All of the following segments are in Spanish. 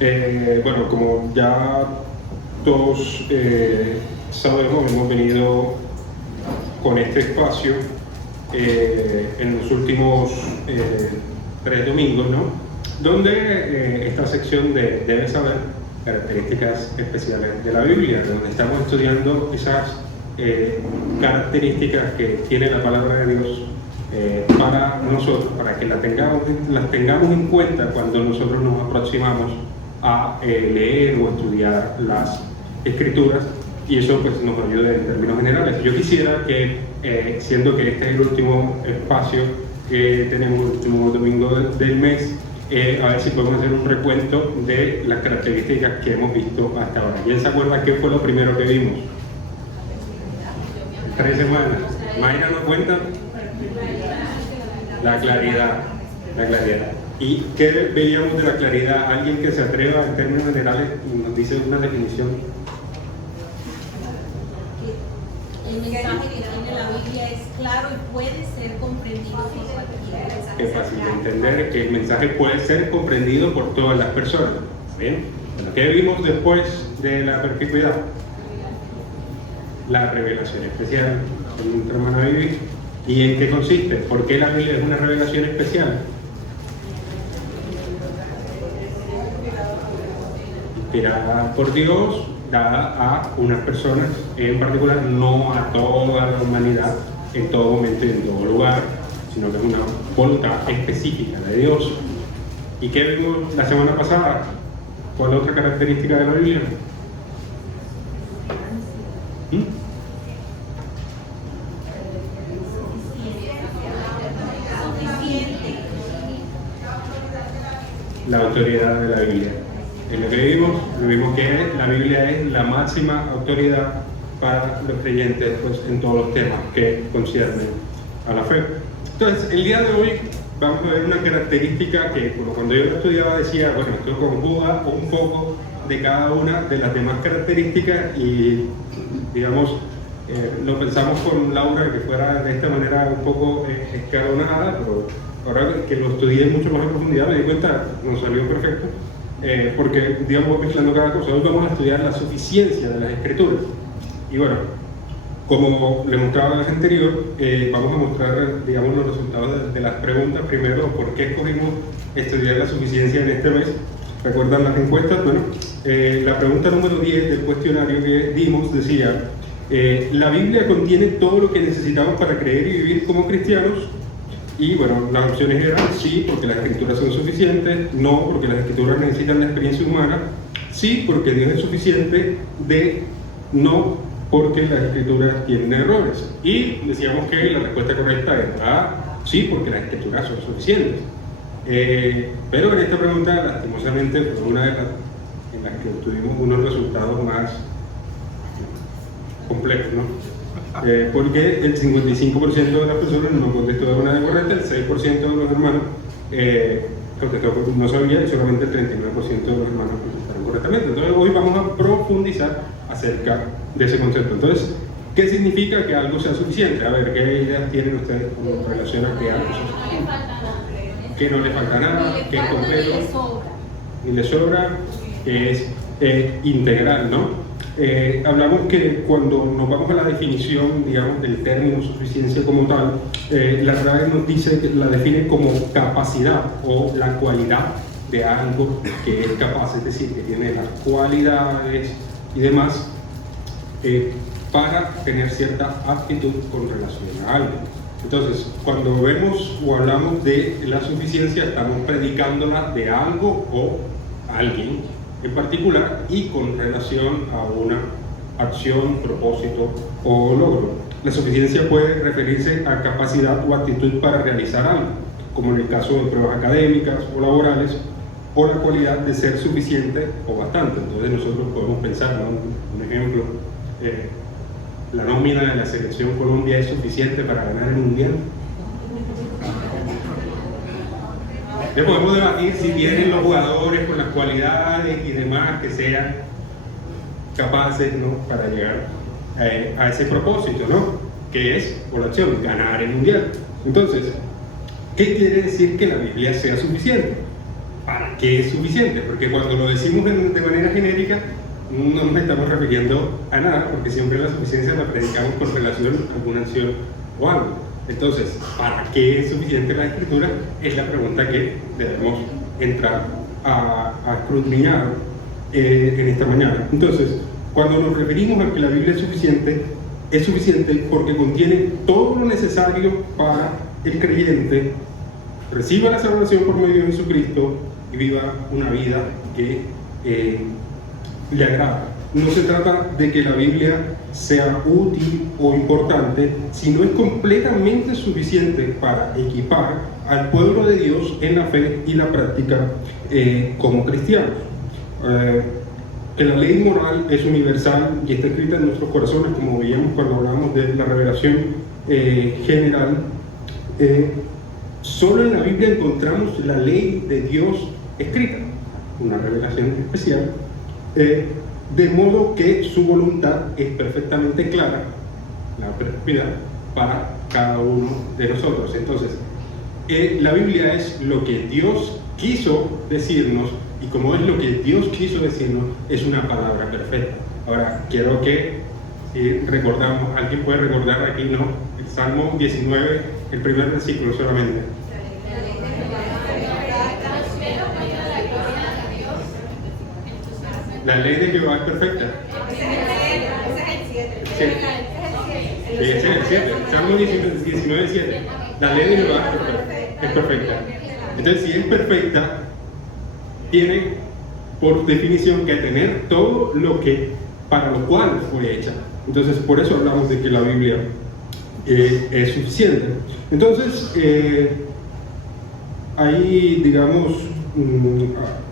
Bueno, como ya todos sabemos, hemos venido con este espacio en los últimos 3 domingos, ¿no? Donde esta sección de Debes saber características especiales de la Biblia, donde estamos estudiando esas características que tiene la palabra de Dios para nosotros, para que las tengamos en cuenta cuando nosotros nos aproximamos a leer o estudiar las escrituras, y eso pues nos ayuda en términos generales. Yo quisiera que, siendo que este es el último espacio que tenemos, el último domingo del mes, a ver si podemos hacer un recuento de las características que hemos visto hasta ahora. ¿Quién se acuerda qué fue lo primero que vimos? 3 semanas. Mayra nos cuenta. La claridad. ¿Y qué veíamos de la claridad? ¿Alguien que se atreva en términos generales nos dice una definición? El mensaje que tiene la Biblia es claro y puede ser comprendido por cualquiera. Es fácil de entender, que el mensaje puede ser comprendido por todas las personas. ¿Bien? Bueno, ¿qué vimos después de la perspicuidad? La revelación especial de nuestra hermana Vivi. ¿Y en qué consiste? ¿Por qué la Biblia es una revelación especial? Inspirada por Dios, dada a unas personas en particular, no a toda la humanidad, en todo momento y en todo lugar, sino que es una voluntad específica de Dios. ¿Y qué vimos la semana pasada? ¿Cuál es otra característica de la Biblia? La autoridad de la Biblia. En lo que vimos que la Biblia es la máxima autoridad para los creyentes, pues, en todos los temas que conciernen a la fe. Entonces, el día de hoy vamos a ver una característica que, bueno, cuando yo lo estudiaba decía, bueno, esto conjuga un poco de cada una de las demás características y, digamos, lo pensamos con Laura que fuera de esta manera un poco escalonada, pero ahora que lo estudié mucho más en profundidad me di cuenta, nos salió perfecto, porque, digamos, mezclando cada cosa. Hoy vamos a estudiar la suficiencia de las escrituras. Y bueno, como le mostraba la vez anterior, vamos a mostrar, digamos, los resultados de las preguntas. Primero, ¿por qué escogimos estudiar la suficiencia en este mes? ¿Recuerdan las encuestas? Bueno, la pregunta número 10 del cuestionario que dimos decía: ¿la Biblia contiene todo lo que necesitamos para creer y vivir como cristianos? Y bueno, las opciones eran sí, porque las escrituras son suficientes; no, porque las escrituras necesitan la experiencia humana; sí, porque Dios es suficiente; no, porque las escrituras tienen errores. Y decíamos que la respuesta correcta era sí, porque las escrituras son suficientes. Pero en esta pregunta, lastimosamente, fue una de las en las que obtuvimos unos resultados más complejos, ¿no? Porque el 55% de las personas no contestó de manera correcta, el 6% de los hermanos contestó no sabía, y solamente el 39% de los hermanos contestaron correctamente. Entonces hoy vamos a profundizar acerca de ese concepto. Entonces, ¿qué significa que algo sea suficiente? A ver, ¿qué ideas tienen ustedes con relación a que algo sea suficiente? Que no le falta nada, que es completo, ni le sobra, que es integral, ¿no? Hablamos que cuando nos vamos a la definición, digamos, del término suficiencia como tal, la RAE nos dice que la define como capacidad o la cualidad de algo que es capaz, es decir, que tiene las cualidades y demás para tener cierta aptitud con relación a algo. Entonces, cuando vemos o hablamos de la suficiencia, estamos predicándola de algo o alguien en particular y con relación a una acción, propósito o logro. La suficiencia puede referirse a capacidad o actitud para realizar algo, como en el caso de pruebas académicas o laborales, o la cualidad de ser suficiente o bastante. Entonces nosotros podemos pensar, ¿no? Un ejemplo, la nómina de la selección Colombia es suficiente para ganar el mundial. Ya podemos debatir si tienen los jugadores con las cualidades y demás que sean capaces, ¿no?, para llegar a ese propósito, ¿no?, que es, por la acción, ganar el mundial. Entonces, ¿qué quiere decir que la Biblia sea suficiente? ¿para qué es suficiente? Porque cuando lo decimos de manera genérica, no nos estamos refiriendo a nada, porque siempre la suficiencia la predicamos con relación a alguna acción o algo. Entonces, ¿para qué es suficiente la Escritura? Es la pregunta que debemos entrar a escudriñar en esta mañana. Entonces, cuando nos referimos a que la Biblia es suficiente porque contiene todo lo necesario para el creyente reciba la salvación por medio de Jesucristo y viva una vida que le agrada. No se trata de que la Biblia sea útil o importante, sino es completamente suficiente para equipar al pueblo de Dios en la fe y la práctica como cristianos. Que la ley moral es universal y está escrita en nuestros corazones, como veíamos cuando hablábamos de la revelación general. Solo en la Biblia encontramos la ley de Dios escrita, una revelación especial, de modo que su voluntad es perfectamente clara, la perspicaz, para cada uno de nosotros. Entonces, la Biblia es lo que Dios quiso decirnos, y como es lo que Dios quiso decirnos, es una palabra perfecta. Ahora, quiero que, si recordamos, alguien puede recordar aquí, ¿no? El Salmo 19, el primer versículo solamente. La ley de Jehová es perfecta. Ese es el 7. Salmo 19, 7. La ley de Jehová es perfecta. Entonces, si es perfecta, tiene por definición que tener todo lo que para lo cual fue hecha. Entonces, por eso hablamos de que la Biblia es suficiente. Entonces, ahí, digamos,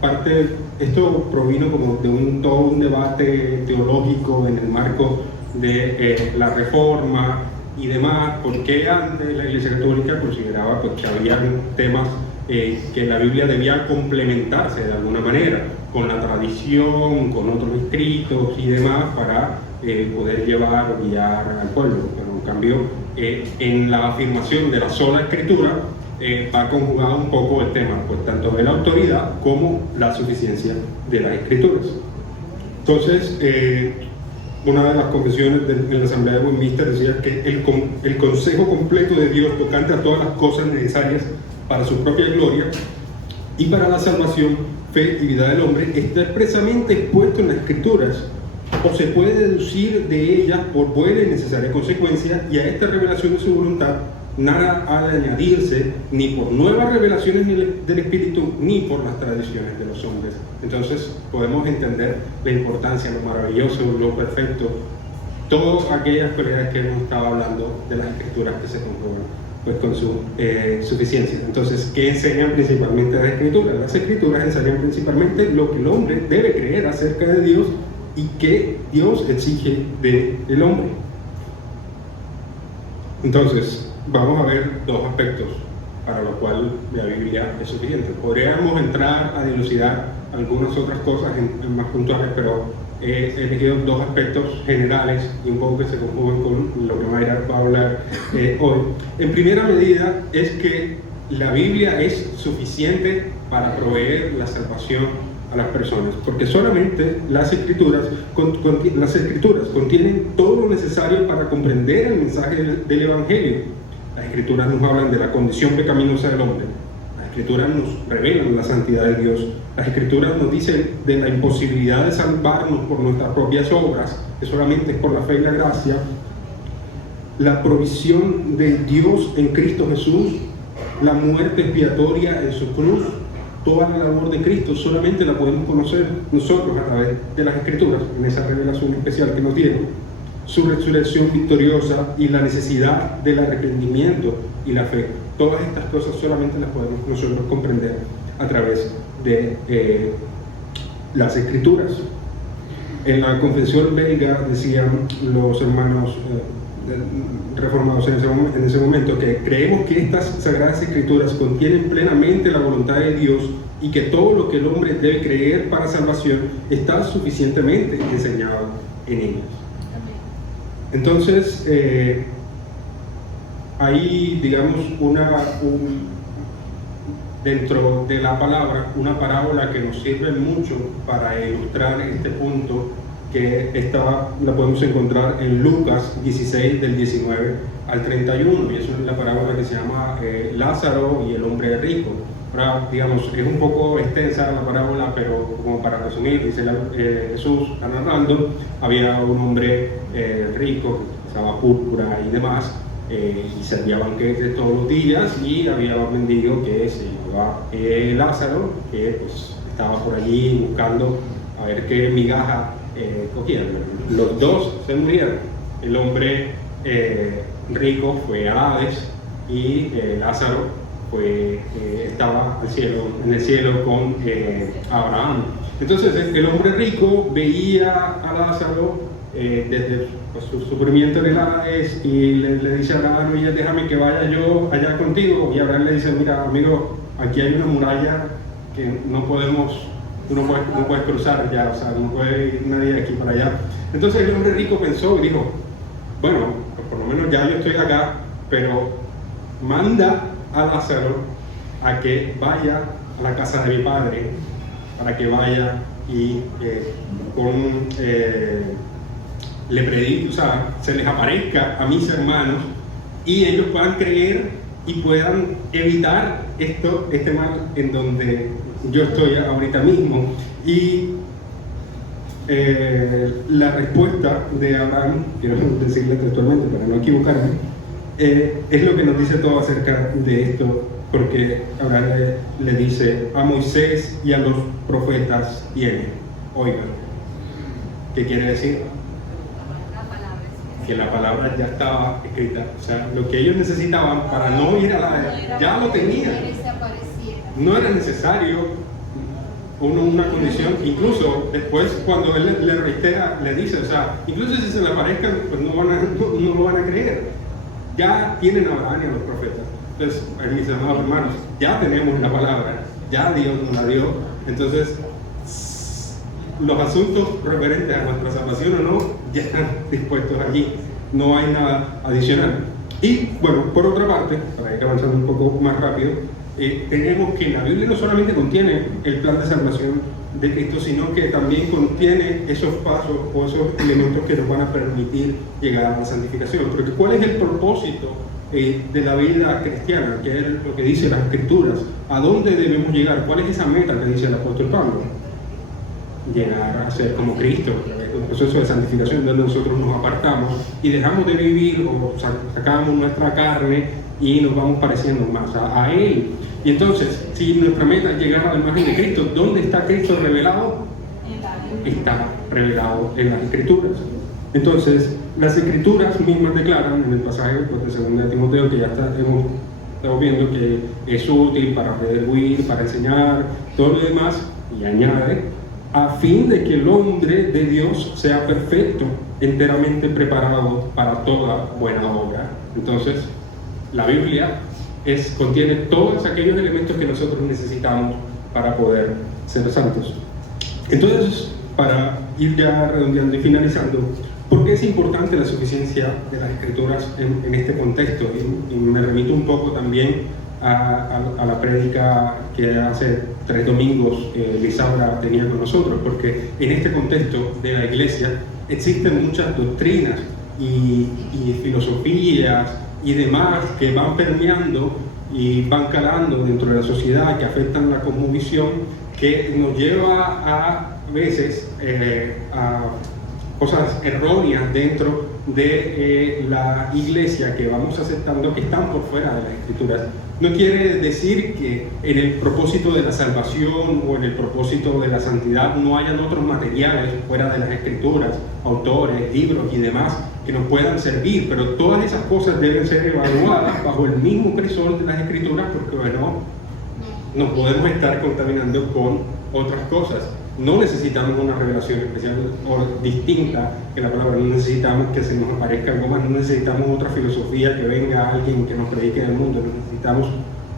parte, esto provino como de todo un debate teológico en el marco de la Reforma y demás, porque antes la Iglesia Católica consideraba pues, que había temas que la Biblia debía complementarse de alguna manera con la tradición, con otros escritos y demás para poder llevar o guiar al pueblo. Pero en cambio, en la afirmación de la sola Escritura va conjugado un poco el tema, pues tanto de la autoridad como la suficiencia de las Escrituras. Entonces, una de las confesiones en la Asamblea de Westminster decía que el consejo completo de Dios tocante a todas las cosas necesarias para su propia gloria y para la salvación, fe y vida del hombre está expresamente expuesto en las Escrituras, o se puede deducir de ellas por buena y necesaria consecuencia, y a esta revelación de su voluntad nada ha de añadirse, ni por nuevas revelaciones del Espíritu, ni por las tradiciones de los hombres. Entonces podemos entender la importancia, lo maravilloso, lo perfecto, todas aquellas cualidades que hemos estado hablando de las Escrituras que se comprueban pues con su suficiencia. Entonces, ¿qué enseñan principalmente las Escrituras? Las Escrituras enseñan principalmente lo que el hombre debe creer acerca de Dios y que Dios exige del hombre. Entonces, vamos a ver dos aspectos para los cuales la Biblia es suficiente. Podríamos entrar a dilucidar algunas otras cosas en más puntuales, pero he elegido dos aspectos generales y un poco que se conjugan con lo que Mayra va a hablar hoy. En primera medida es que la Biblia es suficiente para proveer la salvación a las personas, porque solamente las escrituras contienen todo lo necesario para comprender el mensaje del Evangelio. Las Escrituras nos hablan de la condición pecaminosa del hombre. Las Escrituras nos revelan la santidad de Dios. Las Escrituras nos dicen de la imposibilidad de salvarnos por nuestras propias obras, que solamente es por la fe y la gracia. La provisión de Dios en Cristo Jesús, la muerte expiatoria en su cruz, toda la labor de Cristo solamente la podemos conocer nosotros a través de las Escrituras, en esa revelación especial que nos dieron. Su resurrección victoriosa y la necesidad del arrepentimiento y la fe. Todas estas cosas solamente las podemos nosotros comprender a través de las Escrituras. En la confesión belga decían los hermanos reformados en ese momento que creemos que estas sagradas Escrituras contienen plenamente la voluntad de Dios y que todo lo que el hombre debe creer para salvación está suficientemente enseñado en ellas. Entonces, hay, digamos, dentro de la palabra una parábola que nos sirve mucho para ilustrar este punto, que la podemos encontrar en Lucas 16 del 19 al 31, y eso es la parábola que se llama Lázaro y el hombre rico. Ahora, digamos, es un poco extensa la parábola, pero como para resumir, dice Jesús está narrando, había un hombre rico que usaba púrpura y demás, y servía banquetes todos los días, y había un mendigo que se llamaba Lázaro, que pues estaba por allí buscando a ver qué migaja cogían. Los dos se murieron. El hombre rico fue a Hades, y Lázaro estaba en el cielo con Abraham. Entonces el hombre rico veía a Lázaro desde su sufrimiento en el Hades, y le dice a Abraham: oye, déjame que vaya yo allá contigo. Y Abraham le dice: mira, amigo, aquí hay una muralla que no puedes cruzar ya, o sea, no puede ir nadie de aquí para allá. Entonces el hombre rico pensó y dijo: bueno, pues por lo menos ya yo estoy acá, pero manda a Lázaro a que vaya a la casa de mi padre, para que vaya y le predique, o sea, se les aparezca a mis hermanos, y ellos puedan creer y puedan evitar este mal en donde yo estoy ahorita mismo. Y la respuesta de Abraham, quiero decirle textualmente para no equivocarme, es lo que nos dice todo acerca de esto, porque Abraham le dice: a Moisés y a los profetas vienen, oigan. ¿Qué quiere decir? Que la palabra ya estaba escrita, o sea, lo que ellos necesitaban para no ir a la... ya lo tenían, no era necesario una condición. Incluso después, cuando él le reitera, le dice, o sea, incluso si se le aparezcan, pues no lo van a creer. Ya tienen a Abraham y a los profetas. Entonces, mis amados hermanos, ya tenemos la palabra, ya Dios nos la dio. Entonces, los asuntos referentes a nuestra salvación o no, ya están dispuestos allí, no hay nada adicional. Y bueno, por otra parte, para ir avanzando un poco más rápido, tenemos que la Biblia no solamente contiene el plan de salvación de Cristo, sino que también contiene esos pasos o esos elementos que nos van a permitir llegar a la santificación. Porque ¿cuál es el propósito de la vida cristiana? ¿Qué es lo que dice las Escrituras? ¿A dónde debemos llegar? ¿Cuál es esa meta que dice el apóstol Pablo? Llegar a ser como Cristo, un proceso de santificación donde nosotros nos apartamos y dejamos de vivir, o sacamos nuestra carne y nos vamos pareciendo más a Él. Y entonces, si nuestra meta es llegar a la imagen de Cristo, ¿dónde está Cristo revelado? Está revelado en las Escrituras. Entonces, las Escrituras mismas declaran en el pasaje pues, de 2 de Timoteo, que ya estamos viendo que es útil para redarguir, para enseñar, todo lo demás, y añade: a fin de que el hombre de Dios sea perfecto, enteramente preparado para toda buena obra. Entonces, la Biblia contiene todos aquellos elementos que nosotros necesitamos para poder ser santos. Entonces, para ir ya redondeando y finalizando, ¿por qué es importante la suficiencia de las Escrituras en este contexto? Y me remito un poco también a la prédica que hace 3 domingos Lisaura tenía con nosotros, porque en este contexto de la iglesia existen muchas doctrinas y filosofías y demás que van permeando y van calando dentro de la sociedad, que afectan la cosmovisión, que nos lleva a veces a cosas erróneas dentro de la iglesia que vamos aceptando, que están por fuera de las Escrituras. No quiere decir que en el propósito de la salvación o en el propósito de la santidad no hayan otros materiales fuera de las Escrituras, autores, libros y demás que nos puedan servir, pero todas esas cosas deben ser evaluadas bajo el mismo crisol de las Escrituras, porque bueno, nos podemos estar contaminando con otras cosas. No necesitamos una revelación especial o distinta que la palabra, no necesitamos que se nos aparezca algo más, no necesitamos otra filosofía, que venga alguien que nos predique en el mundo, no necesitamos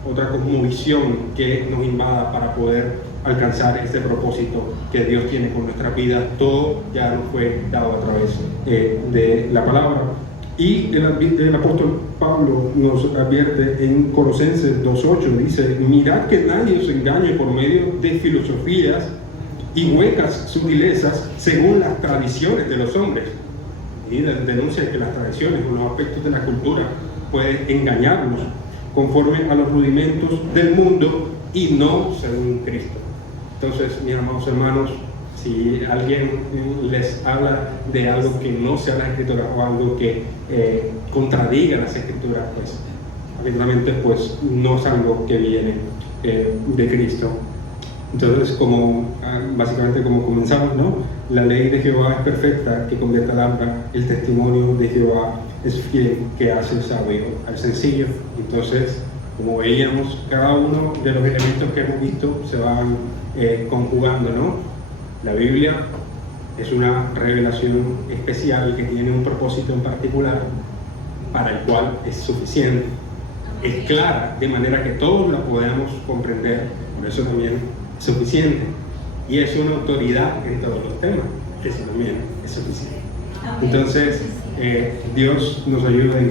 otra cosmovisión que nos invada para poder alcanzar ese propósito que Dios tiene con nuestra vida. Todo ya nos fue dado a través de la palabra. Y el apóstol Pablo nos advierte en Colosenses 2.8, dice: mirad que nadie os engañe por medio de filosofías y huecas sutilezas según las tradiciones de los hombres. Y denuncia que las tradiciones, unos aspectos de la cultura, pueden engañarnos conforme a los rudimentos del mundo y no según Cristo. Entonces, mis amados hermanos, si alguien les habla de algo que no sea la Escritura o algo que contradiga las Escrituras, pues habitualmente pues no es algo que viene de Cristo. Entonces, básicamente como comenzamos, ¿no? La ley de Jehová es perfecta, que convierte al alma. El testimonio de Jehová es fiel, que hace sabio al sencillo. Entonces, como veíamos, cada uno de los elementos que hemos visto se van conjugando, ¿no? La Biblia es una revelación especial que tiene un propósito en particular para el cual es suficiente. Es clara, de manera que todos la podamos comprender, por eso también es suficiente. Y es una autoridad en todos los temas, eso también es suficiente. Entonces, Dios nos ayude en cada